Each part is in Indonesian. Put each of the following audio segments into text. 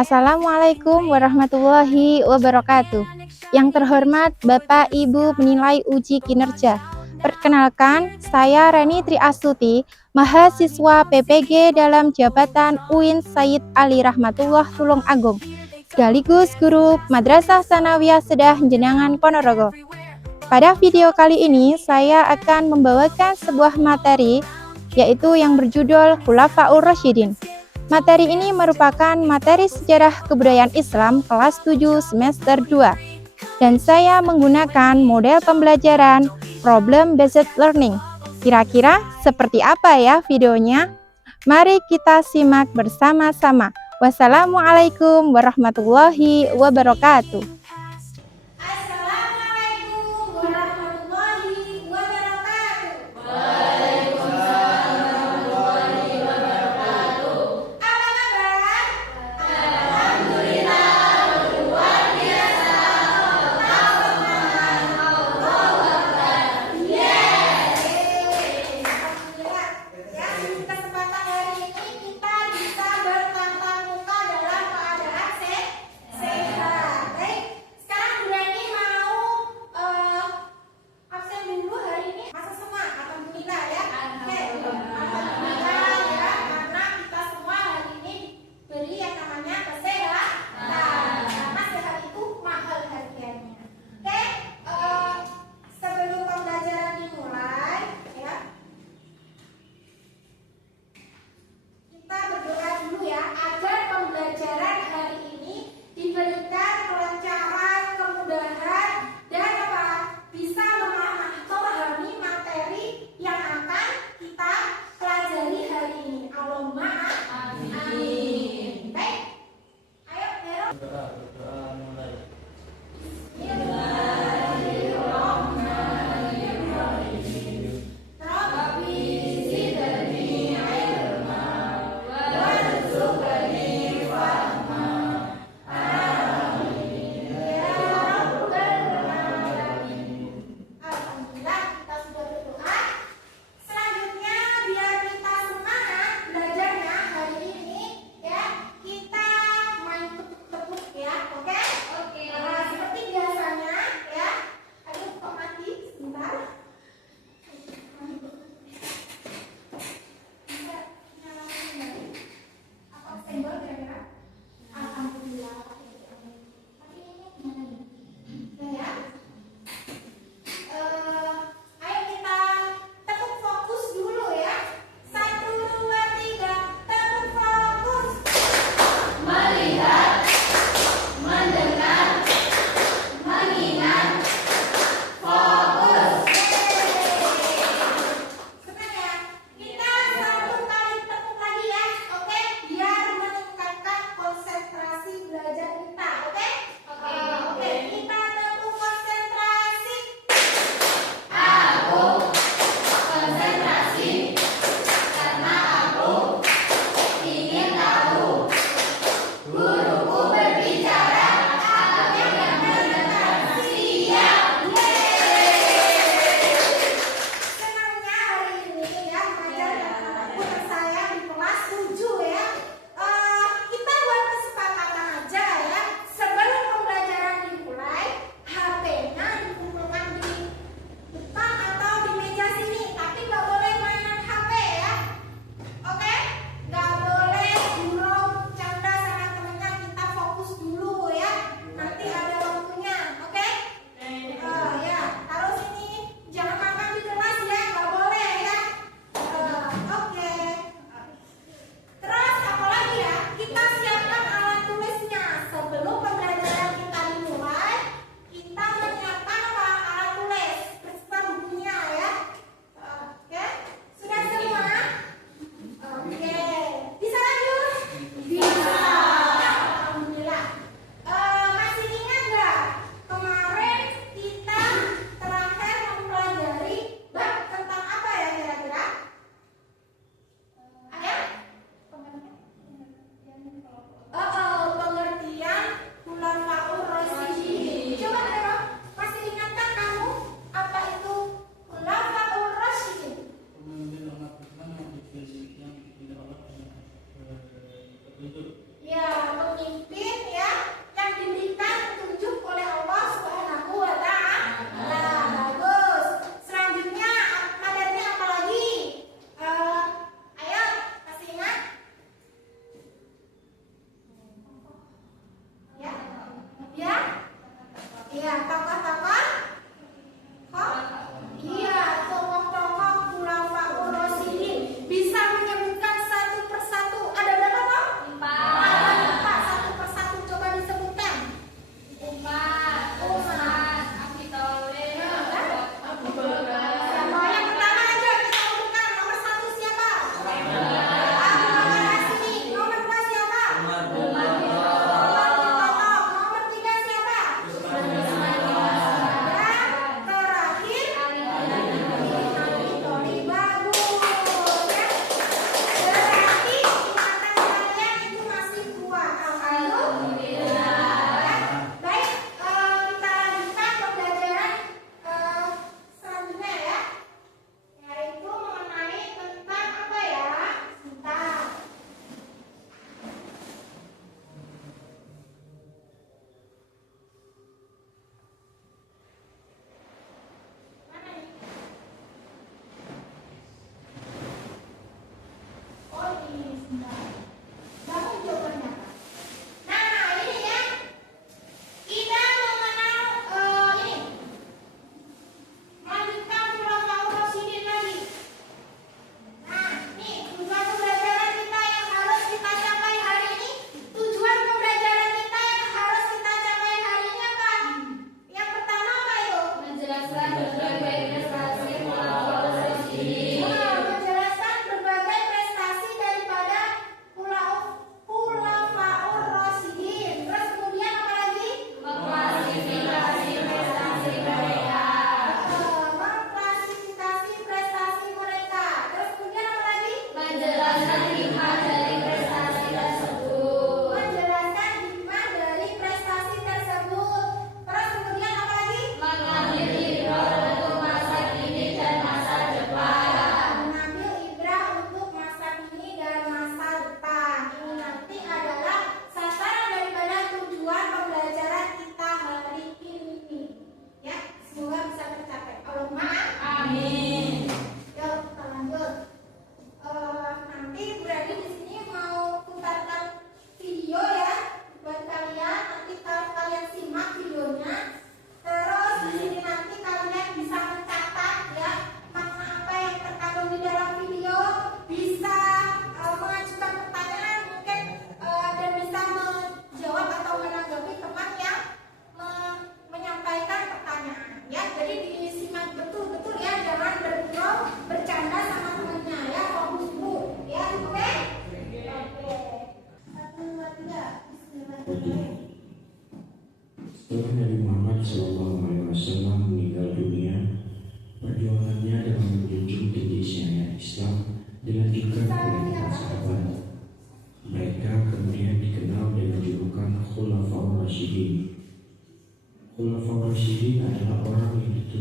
Assalamualaikum warahmatullahi wabarakatuh. Yang terhormat Bapak Ibu penilai uji kinerja. Perkenalkan, saya Reni Triastuti, mahasiswa PPG dalam jabatan UIN Sayyid Ali Rahmatullah Tulungagung, sekaligus guru Madrasah Sanawiyah Sedah Jenangan Ponorogo. Pada video kali ini, saya akan membawakan sebuah materi, yaitu yang berjudul Khulafaur Rasyidin. Materi ini merupakan materi sejarah kebudayaan Islam kelas 7 semester 2. Dan saya menggunakan model pembelajaran Problem Based Learning. Kira-kira seperti apa ya videonya? Mari kita simak bersama-sama. Wassalamualaikum warahmatullahi wabarakatuh.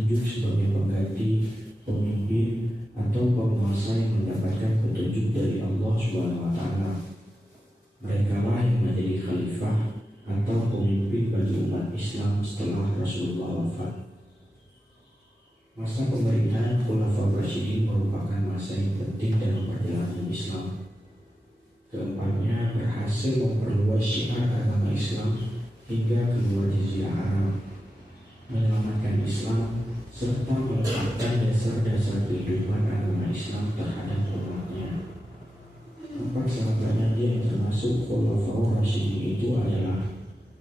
ditunjuk sebagai pengganti, pemimpin, atau penguasa yang mendapatkan petunjuk dari Allah Subhanahu wa Ta'ala. Mereka lah yang menjadi khalifah atau pemimpin bagi umat Islam setelah Rasulullah wafat. Masa pemerintahan Khulafaur Rasyidin merupakan masa yang penting dalam perjalanan Islam. Keempatnya berhasil memperluas syiar agama Islam hingga keluar Jazirah Arab, menyelamatkan Islam, serta meletakkan dasar-dasar kehidupan agama Islam terhadap umatnya. Empat sahabat Nabi yang termasuk Khulafaur Rasyidin itu adalah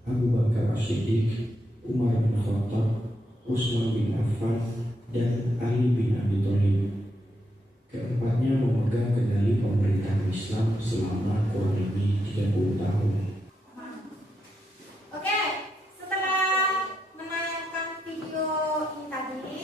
Abu Bakar As-Siddiq, Umar bin Khattab, Utsman bin Affan, dan Ali bin Abi Thalib. Keempatnya memegang kendali pemerintahan Islam selama kurang lebih 30 tahun. Oke, setelah menayangkan video ini tadi,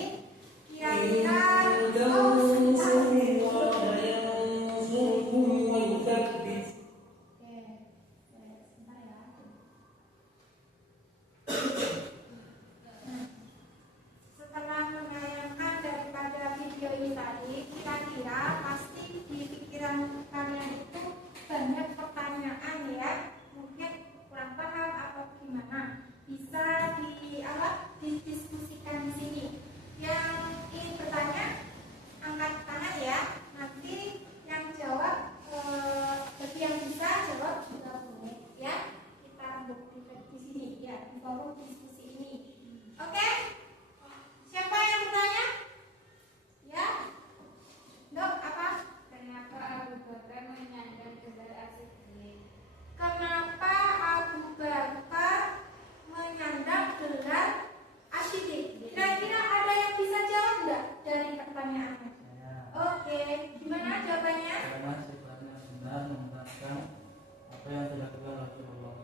kira-kira pasti di pikiran kalian itu banyak pertanyaan ya, mungkin kurang paham atau gimana, bisa didiskusikan di sini. Yang ingin bertanya angkat tangan ya, nanti yang jawab bagi yang bisa jawab juga boleh ya, kita buktikan di sini ya, di forum diskusi ini. Oke, siapa yang bertanya? Ya, Dok, apa? Kenapa Abu Bakar menyandang gelar As-Siddiq? Kenapa Abu Bakar menyandang gelar As-Siddiq? Kira-kira ada yang bisa jawab nggak dari pertanyaannya? Oke, gimana jawabannya? Karena sifatnya benar membenarkan apa yang dilakukan Rasulullah.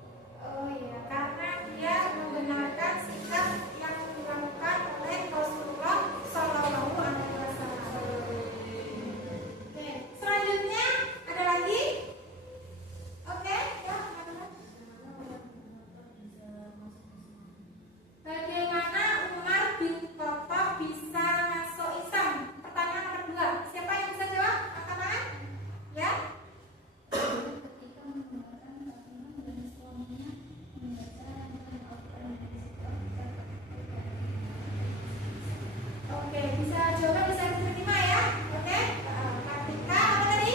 Oh iya, karena dia membenarkan sikap yang dilakukan oleh Rasulullah Shallallahu Alaihi Wasallam. Oke, selanjutnya ada lagi? Oke, ya, teman-teman. Bagaimana Umar bin Khattab bisa masuk Islam? Pertanyaan nomor 2. Siapa yang bisa jawab? Angkat tangan. Ya. Ketika mendengarkan Fatimah dan suaminya membaca Al-Quran di sekitar Oke, bisa jawaban bisa diterima ya. Oke. Ketika apa tadi?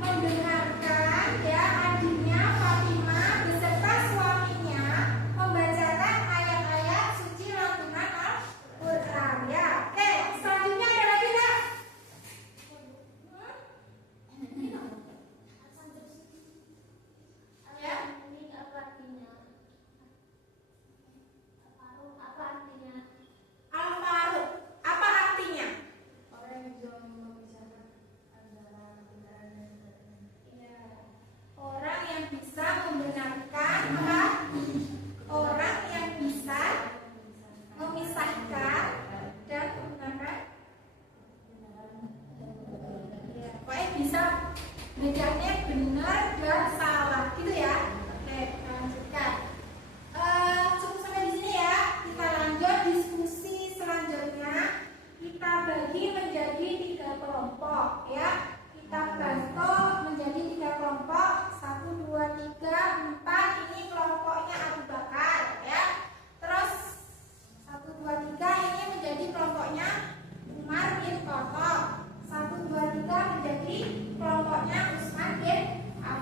Mendengarkan ya adiknya Fatimah beserta suaminya membacakan ayat-ayat suci lantunan Al-Quran ya. Oke, selanjutnya ada lagi nggak? Ya. Ini apa artinya? Apa artinya? Al-Faruq. Apa artinya? Orang yang bisa membicarakan antara kebenaran dan kebatilan. Ya. Orang yang bisa membenarkan apa? Orang yang bisa memisahkan dan membenarkan. Ya, pokoknya bisa bedanya benar dan salah gitu ya. Oke, kita lanjutkan. Cukup sampai di sini ya. Kita lanjut diskusi selanjutnya. Kita bagi menjadi 3 kelompok ya. Kita bantu menjadi 3 kelompok. 1, 2, 3, 4. Ini kelompoknya Abu Bakar ya. Terus 1, 2, 3 ini menjadi kelompoknya Umar bin Khattab. 1, 2, 3 menjadi kelompoknya Utsman bin Affan.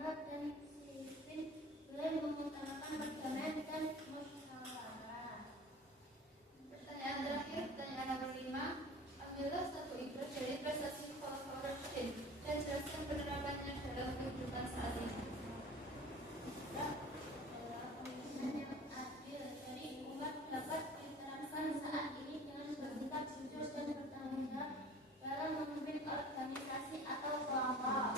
Muhammad dan Sifin mulai mengutarakan perdamaian dan musyawarah. Pertanyaan terakhir, pertanyaan nomor 5. Ambillah satu ibrah dari prestasi Khalifah Rasyidin dan jelaskan penerapannya dalam kehidupan saat ini. Adalah pemimpinan yang adil dari umat dapat diterapkan saat ini dengan bersikap jujur dan bertanggung jawab dalam memimpin organisasi atau kelompok.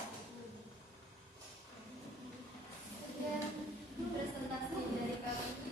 Sekian presentasi dari kami.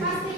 Pasti